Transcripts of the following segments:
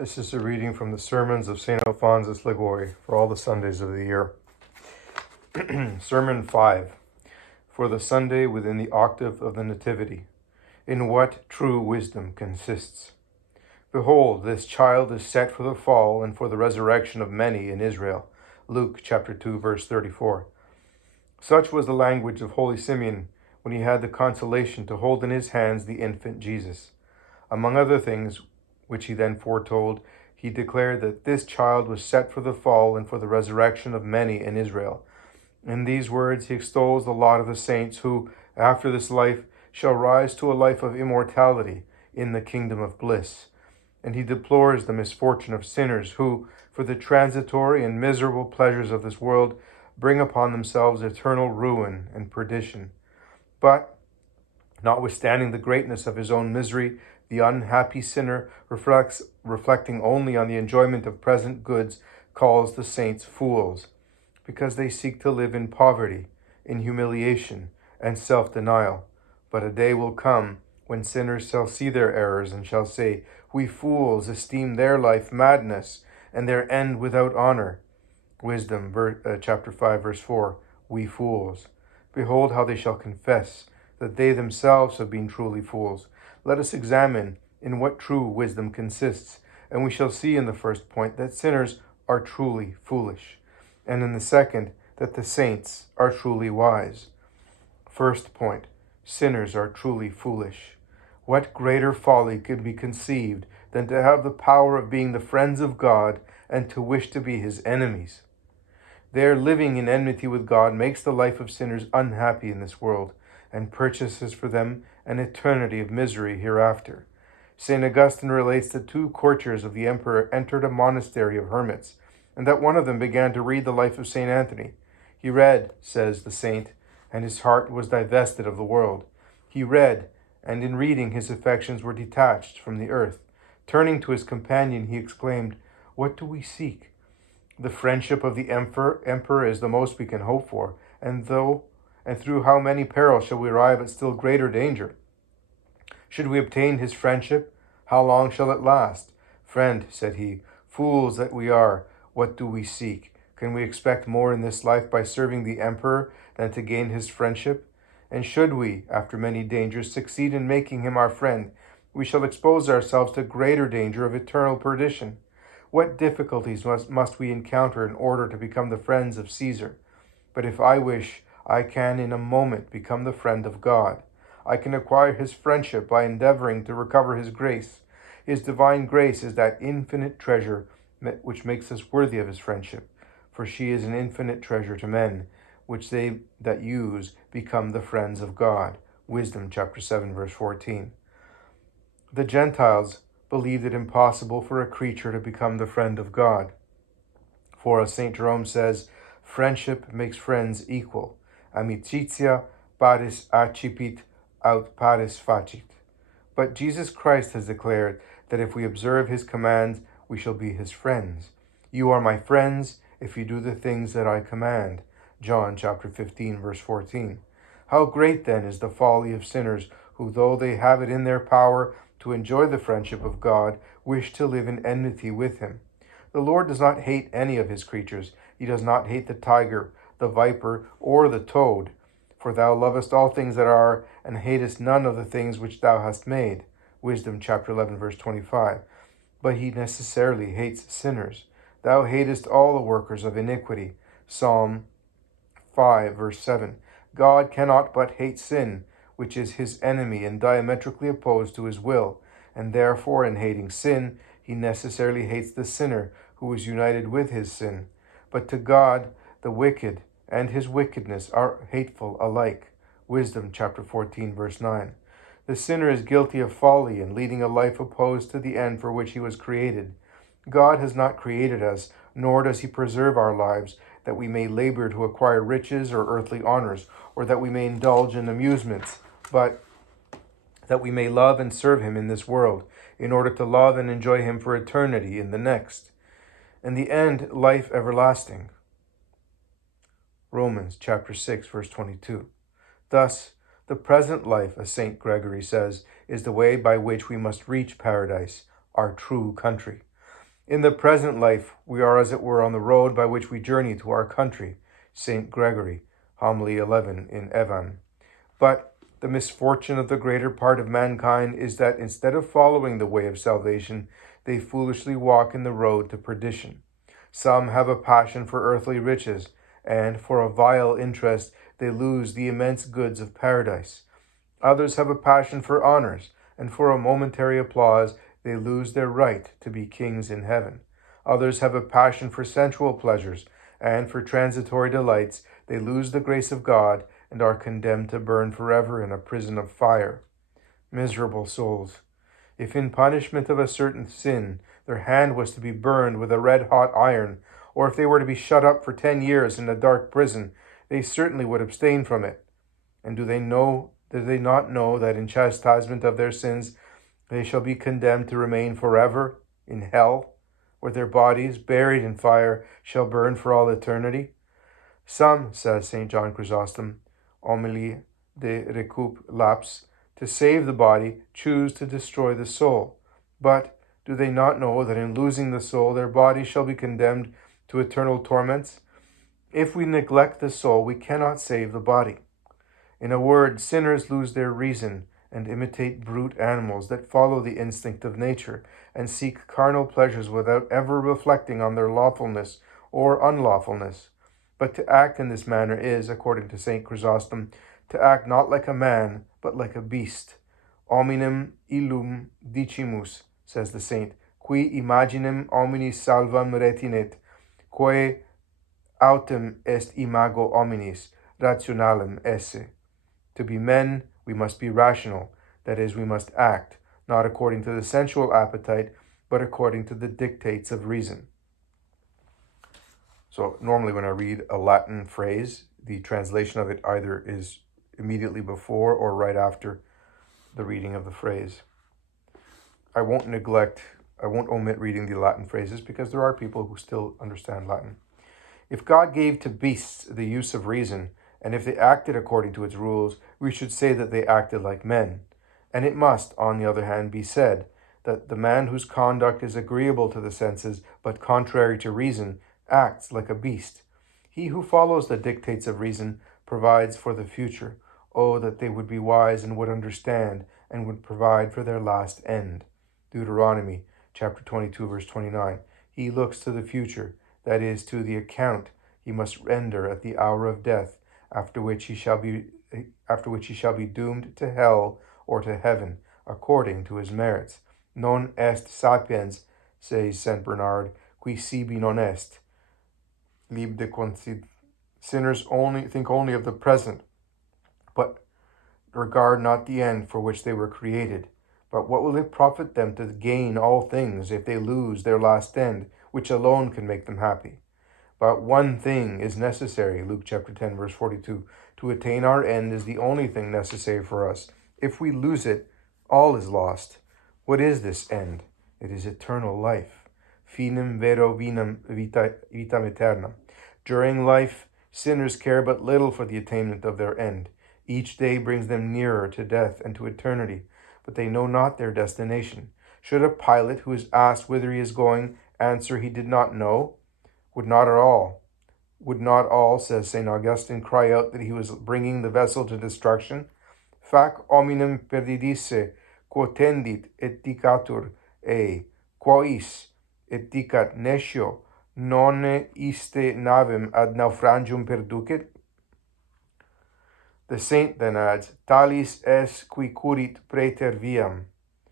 This is a reading from the sermons of St. Alphonsus Liguori for all the Sundays of the year. Sermon 5, for the Sunday within the octave of the Nativity. In what true wisdom consists. Behold, this child is set for the fall and for the resurrection of many in Israel. Luke chapter 2, verse 34. Such was the language of Holy Simeon when he had the consolation to hold in his hands the infant Jesus. Among other things, which he then foretold, he declared that this child was set for the fall and for the resurrection of many in Israel. In these words he extols the lot of the saints who, after this life, shall rise to a life of immortality in the kingdom of bliss. And he deplores the misfortune of sinners who, for the transitory and miserable pleasures of this world, bring upon themselves eternal ruin and perdition. But, notwithstanding the greatness of his own misery, the unhappy sinner, reflecting only on the enjoyment of present goods, calls the saints fools, because they seek to live in poverty, in humiliation, and self-denial. But a day will come when sinners shall see their errors and shall say, "We fools esteem their life madness, and their end without honor." Wisdom, chapter 5, verse 4. We fools. Behold how they shall confess that they themselves have been truly fools. Let us examine in what true wisdom consists, and we shall see in the first point that sinners are truly foolish, and in the second that the saints are truly wise. First point, sinners are truly foolish. What greater folly could be conceived than to have the power of being the friends of God and to wish to be his enemies? Their living in enmity with God makes the life of sinners unhappy in this world, and purchases for them an eternity of misery hereafter. St. Augustine relates that two courtiers of the emperor entered a monastery of hermits, and that one of them began to read the life of St. Anthony. He read, says the saint, and his heart was divested of the world. He read, and in reading his affections were detached from the earth. Turning to his companion, he exclaimed, "What do we seek? The friendship of the emperor is the most we can hope for, and through how many perils shall we arrive at still greater danger? Should we obtain his friendship, how long shall it last? Friend," said he, "fools that we are, what do we seek? Can we expect more in this life by serving the emperor than to gain his friendship? And should we, after many dangers, succeed in making him our friend, we shall expose ourselves to greater danger of eternal perdition. What difficulties must we encounter in order to become the friends of Caesar? But if I wish, I can in a moment become the friend of God. I can acquire his friendship by endeavoring to recover his grace. His divine grace is that infinite treasure which makes us worthy of his friendship, for she is an infinite treasure to men, which they that use become the friends of God. Wisdom, chapter 7, verse 14. The Gentiles believed it impossible for a creature to become the friend of God. For, as St. Jerome says, friendship makes friends equal. Amicitia paris accipit aut paris facit. But Jesus Christ has declared that if we observe his commands, we shall be his friends. You are my friends if you do the things that I command. John chapter 15, verse 14. How great then is the folly of sinners who, though they have it in their power to enjoy the friendship of God, wish to live in enmity with him. The Lord does not hate any of his creatures. He does not hate the tiger, the viper, or the toad. For thou lovest all things that are, and hatest none of the things which thou hast made. Wisdom chapter 11, verse 25. But he necessarily hates sinners. Thou hatest all the workers of iniquity. Psalm 5, verse 7. God cannot but hate sin, which is his enemy and diametrically opposed to his will, and therefore in hating sin, he necessarily hates the sinner who is united with his sin. But to God, the wicked and his wickedness are hateful alike. Wisdom chapter 14, verse 9. The sinner is guilty of folly and leading a life opposed to the end for which he was created. God has not created us, nor does he preserve our lives, that we may labor to acquire riches or earthly honors, or that we may indulge in amusements, but that we may love and serve him in this world, in order to love and enjoy him for eternity in the next. In the end, life everlasting. Romans chapter 6, verse 22. Thus, the present life, as St. Gregory says, is the way by which we must reach paradise, our true country. In the present life, we are as it were on the road by which we journey to our country. St. Gregory, Homily 11 in Evan. But the misfortune of the greater part of mankind is that instead of following the way of salvation, they foolishly walk in the road to perdition. Some have a passion for earthly riches, and for a vile interest they lose the immense goods of paradise. Others have a passion for honors, and for a momentary applause they lose their right to be kings in heaven. Others have a passion for sensual pleasures, and for transitory delights they lose the grace of God and are condemned to burn forever in a prison of fire. Miserable souls! If in punishment of a certain sin their hand was to be burned with a red-hot iron, or if they were to be shut up for 10 years in a dark prison, they certainly would abstain from it. And do they not know that in chastisement of their sins they shall be condemned to remain forever in hell, where their bodies, buried in fire, shall burn for all eternity? Some, says St. John Chrysostom, Homily de Recup Laps, to save the body, choose to destroy the soul. But do they not know that in losing the soul their body shall be condemned to eternal torments? If we neglect the soul, we cannot save the body. In a word, sinners lose their reason and imitate brute animals that follow the instinct of nature and seek carnal pleasures without ever reflecting on their lawfulness or unlawfulness. But to act in this manner is, according to St. Chrysostom, to act not like a man, but like a beast. Hominem illum dicimus, says the saint, qui imaginem hominis salvam retinet, quae autem est imago hominis, rationalem esse. To be men, we must be rational, that is, we must act, not according to the sensual appetite, but according to the dictates of reason. So normally when I read a Latin phrase, the translation of it either is immediately before or right after the reading of the phrase. I won't omit reading the Latin phrases because there are people who still understand Latin. If God gave to beasts the use of reason, and if they acted according to its rules, we should say that they acted like men. And it must, on the other hand, be said that the man whose conduct is agreeable to the senses, but contrary to reason, acts like a beast. He who follows the dictates of reason provides for the future. Oh, that they would be wise and would understand and would provide for their last end. Deuteronomy chapter 22, verse 29. He looks to the future, that is, to the account he must render at the hour of death, after which he shall be doomed to hell or to heaven, according to his merits. Non est sapiens, says Saint Bernard, qui sibi non est. Lib de concid. Sinners think only of the present, but regard not the end for which they were created. But what will it profit them to gain all things if they lose their last end, which alone can make them happy? But one thing is necessary, Luke chapter 10, verse 42. To attain our end is the only thing necessary for us. If we lose it, all is lost. What is this end? It is eternal life. Finem vero vitam aeternam. During life, sinners care but little for the attainment of their end. Each day brings them nearer to death and to eternity, but they know not their destination. Should a pilot who is asked whither he is going answer he did not know? Would not all, says St. Augustine, cry out that he was bringing the vessel to destruction? Fac hominem perdidisse, quo tendit et dicatur quois et dicat nescio, non iste navem ad naufragium perducit? The saint then adds, talis es qui curit praeter viam.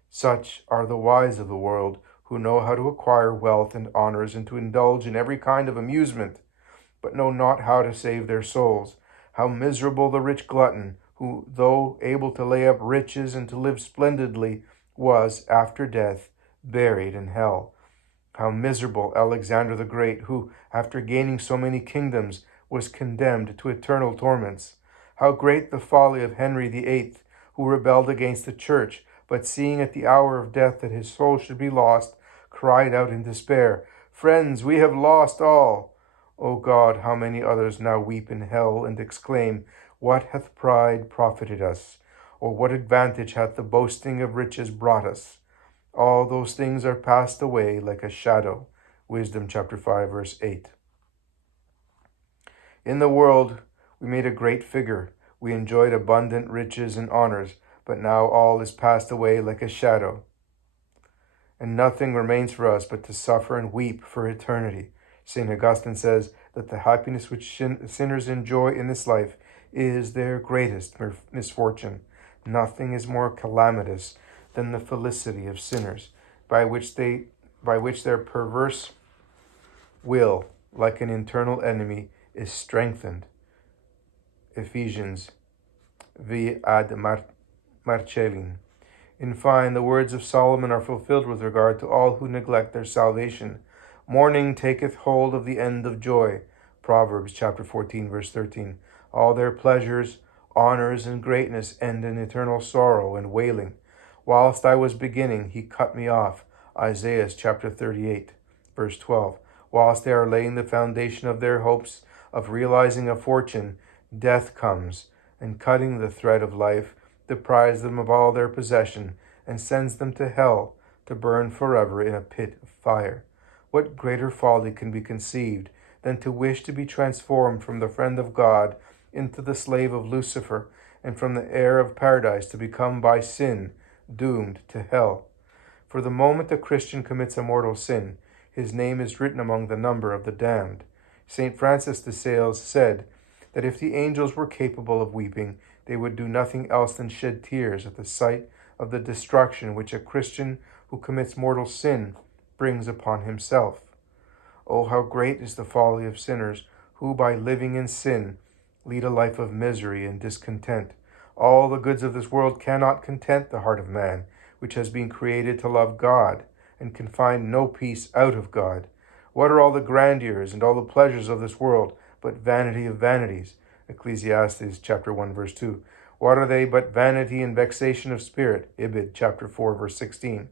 Such are the wise of the world, who know how to acquire wealth and honors and to indulge in every kind of amusement, but know not how to save their souls. How miserable the rich glutton, who, though able to lay up riches and to live splendidly, was, after death, buried in hell. How miserable Alexander the Great, who, after gaining so many kingdoms, was condemned to eternal torments. How great the folly of Henry VIII, who rebelled against the church, but seeing at the hour of death that his soul should be lost, cried out in despair, "Friends, we have lost all." O God, how many others now weep in hell and exclaim, "What hath pride profited us? Or what advantage hath the boasting of riches brought us?" All those things are passed away like a shadow. Wisdom chapter 5, verse 8. In the world we made a great figure. We enjoyed abundant riches and honors, but now all is passed away like a shadow, and nothing remains for us but to suffer and weep for eternity. St. Augustine says that the happiness which sinners enjoy in this life is their greatest misfortune. Nothing is more calamitous than the felicity of sinners, by which their perverse will, like an internal enemy, is strengthened. Ephesians vi ad Marcelline. In fine, the words of Solomon are fulfilled with regard to all who neglect their salvation. Mourning taketh hold of the end of joy. Proverbs chapter 14, verse 13. All their pleasures, honors, and greatness end in eternal sorrow and wailing. Whilst I was beginning, he cut me off. Isaiah chapter 38, verse 12. Whilst they are laying the foundation of their hopes of realizing a fortune, death comes, and cutting the thread of life, deprives them of all their possession, and sends them to hell to burn forever in a pit of fire. What greater folly can be conceived than to wish to be transformed from the friend of God into the slave of Lucifer, and from the heir of paradise to become by sin doomed to hell? For the moment a Christian commits a mortal sin, his name is written among the number of the damned. St. Francis de Sales said that if the angels were capable of weeping, they would do nothing else than shed tears at the sight of the destruction which a Christian who commits mortal sin brings upon himself. Oh, how great is the folly of sinners who, by living in sin, lead a life of misery and discontent. All the goods of this world cannot content the heart of man, which has been created to love God, and can find no peace out of God. What are all the grandeurs and all the pleasures of this world but vanity of vanities? Ecclesiastes chapter 1, verse 2. What are they but vanity and vexation of spirit? Ibid chapter 4, verse 16.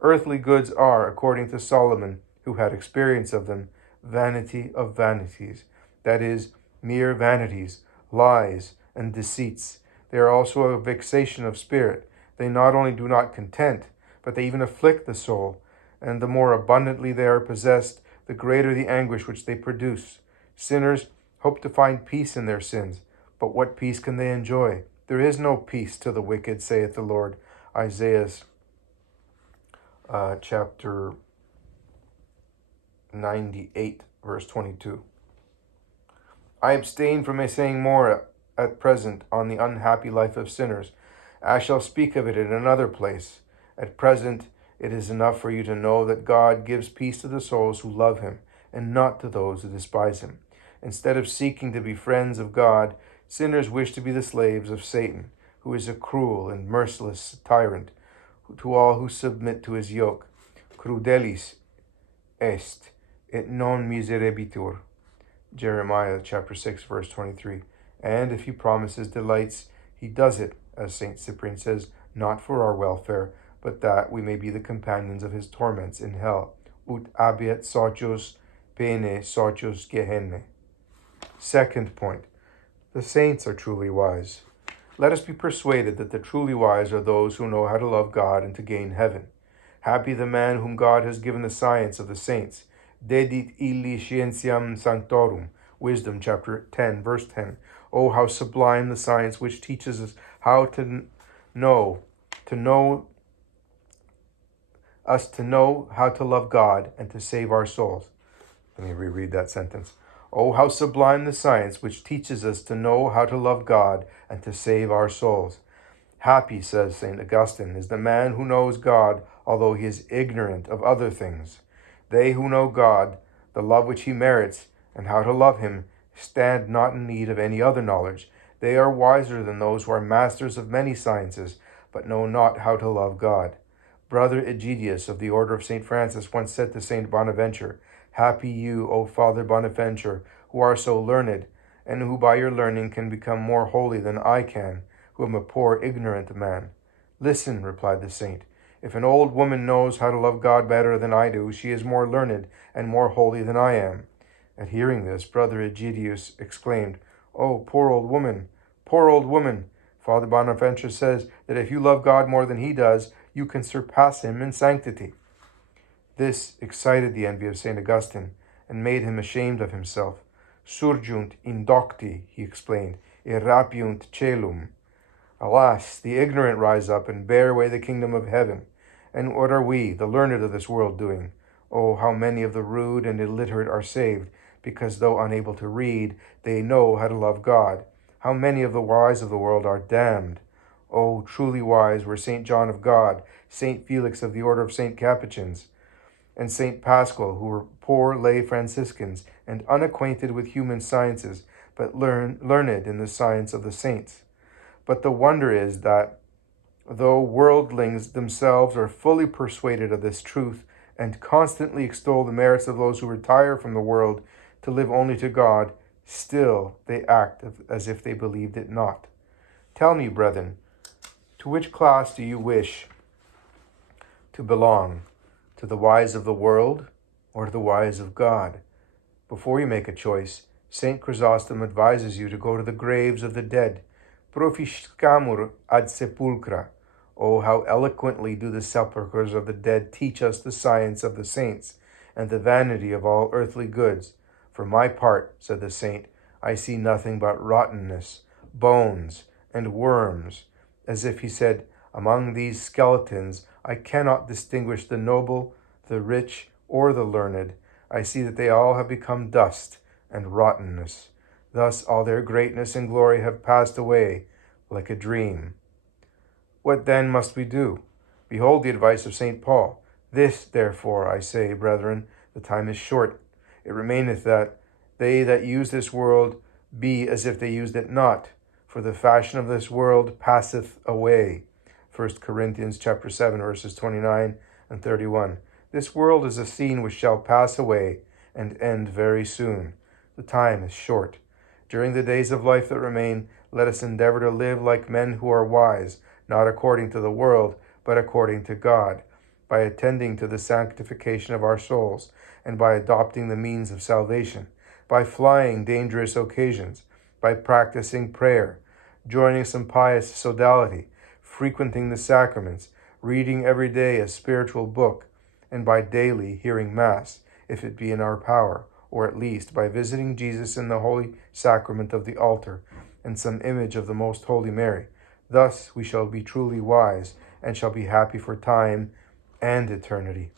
Earthly goods are, according to Solomon, who had experience of them, vanity of vanities, that is, mere vanities, lies, and deceits. They are also a vexation of spirit. They not only do not content, but they even afflict the soul, and the more abundantly they are possessed, the greater the anguish which they produce. Sinners hope to find peace in their sins, but what peace can they enjoy? There is no peace to the wicked, saith the Lord. Isaiah chapter 98, verse 22. I abstain from saying more at present on the unhappy life of sinners. I shall speak of it in another place. At present, it is enough for you to know that God gives peace to the souls who love him, and not to those who despise him. Instead of seeking to be friends of God, sinners wish to be the slaves of Satan, who is a cruel and merciless tyrant to all who submit to his yoke. Crudelis est, et non miserebitur. Jeremiah chapter 6, verse 23. And if he promises delights, he does it, as St. Cyprian says, not for our welfare, but that we may be the companions of his torments in hell. Ut abiet socios pene socios Gehenna. Second point, the saints are truly wise. Let us be persuaded that the truly wise are those who know how to love God and to gain heaven. Happy the man whom God has given the science of the saints. Dedit illi scientiam sanctorum. Wisdom chapter 10, verse 10. Oh, how sublime the science which teaches us how to know how to love God and to save our souls. Let me reread that sentence. Oh, how sublime the science which teaches us to know how to love God and to save our souls. Happy, says St. Augustine, is the man who knows God, although he is ignorant of other things. They who know God, the love which he merits, and how to love him, stand not in need of any other knowledge. They are wiser than those who are masters of many sciences, but know not how to love God. Brother Egidius of the order of St. Francis once said to St. Bonaventure, Happy you, O Father Bonaventure, who are so learned, and who by your learning can become more holy than I can, who am a poor ignorant man. Listen, replied the saint. If an old woman knows how to love God better than I do, she is more learned and more holy than I am. At hearing this, Brother Egidius exclaimed, Oh, poor old woman, poor old woman. Father Bonaventure says that if you love God more than he does, you can surpass him in sanctity." This excited the envy of St. Augustine and made him ashamed of himself. "Surgiunt indocti," he explained, "irrapiunt celum." Alas, the ignorant rise up and bear away the kingdom of heaven. And what are we, the learned of this world, doing? Oh, how many of the rude and illiterate are saved, because though unable to read, they know how to love God. How many of the wise of the world are damned. Oh, truly wise were St. John of God, St. Felix of the Order of St. Capuchins, and St. Pascal, who were poor lay Franciscans and unacquainted with human sciences, but learned in the science of the saints. But the wonder is that, though worldlings themselves are fully persuaded of this truth and constantly extol the merits of those who retire from the world to live only to God, still they act as if they believed it not. Tell me, brethren, to which class do you wish to belong? To the wise of the world or to the wise of God? Before you make a choice, St. Chrysostom advises you to go to the graves of the dead. Proficiscamur ad sepulchra. Oh, how eloquently do the sepulchres of the dead teach us the science of the saints and the vanity of all earthly goods. For my part, said the saint, I see nothing but rottenness, bones, and worms, as if he said, among these skeletons I cannot distinguish the noble, the rich, or the learned. I see that they all have become dust and rottenness. Thus all their greatness and glory have passed away like a dream. What then must we do? Behold the advice of St. Paul. This, therefore, I say, brethren, the time is short. It remaineth that they that use this world be as if they used it not. For the fashion of this world passeth away. 1 Corinthians chapter 7, verses 29 and 31. This world is a scene which shall pass away and end very soon. The time is short. During the days of life that remain, let us endeavor to live like men who are wise, not according to the world, but according to God, by attending to the sanctification of our souls, and by adopting the means of salvation, by flying dangerous occasions, by practicing prayer, joining some pious sodality, frequenting the sacraments, reading every day a spiritual book, and by daily hearing Mass, if it be in our power, or at least by visiting Jesus in the holy sacrament of the altar, and some image of the Most Holy Mary. Thus we shall be truly wise, and shall be happy for time and eternity.